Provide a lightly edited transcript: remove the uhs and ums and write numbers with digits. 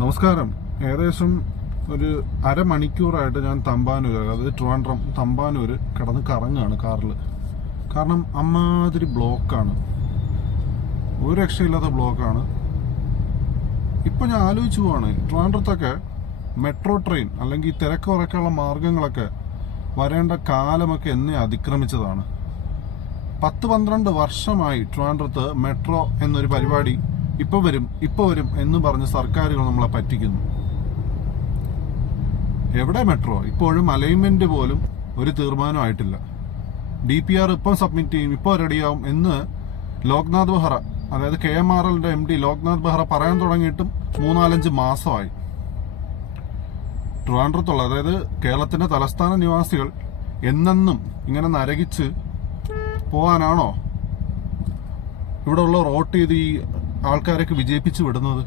നമസ്കാരം. ഏകദേശം ഒരു അരമണിക്കൂറായിട്ട് ഞാൻ തമ്പാനൂർ, അതായത് ട്രിവാൻഡ്രം തമ്പാനൂർ കിടന്ന് കറങ്ങുകയാണ് കാറിൽ. കാരണം അമ്മാതിരി ബ്ലോക്കാണ്, ഒരു രക്ഷയില്ലാത്ത ബ്ലോക്കാണ്. ഇപ്പം ഞാൻ ആലോചിച്ചു പോവാണ്, ട്രിവാൻഡ്രത്തൊക്കെ മെട്രോ ട്രെയിൻ അല്ലെങ്കിൽ തിരക്ക് കുറയ്ക്കാനുള്ള മാർഗങ്ങളൊക്കെ വരേണ്ട കാലമൊക്കെ എന്നെ അതിക്രമിച്ചതാണ്. 10-12 വർഷമായി ട്രിവാൻഡ്രത്ത് മെട്രോ എന്നൊരു പരിപാടി ഇപ്പോൾ വരും എന്ന് പറഞ്ഞ് സർക്കാരുകൾ നമ്മളെ പറ്റിക്കുന്നു. എവിടെ മെട്രോ? ഇപ്പോഴും അലൈൻമെന്റ് പോലും ഒരു തീരുമാനമായിട്ടില്ല. DPR ഇപ്പം സബ്മിറ്റ് ചെയ്യും, ഇപ്പോൾ റെഡിയാവും എന്ന് ലോക്നാഥ് ബെഹ്റ, അതായത് KMRLന്റെ MD ലോക്നാഥ് ബെഹ്റ പറയാൻ തുടങ്ങിയിട്ടും 3-4 മാസമായി. ട്രിവാൻഡ്രത്തുള്ള, അതായത് കേരളത്തിന്റെ തലസ്ഥാന നിവാസികൾ എന്നെന്നും ഇങ്ങനെ നരകിച്ച് പോകാനാണോ ഇവിടെ ഉള്ള വോട്ട് ചെയ്ത് ഈ ആൾക്കാരൊക്കെ വിജയിപ്പിച്ചു വിടുന്നത്?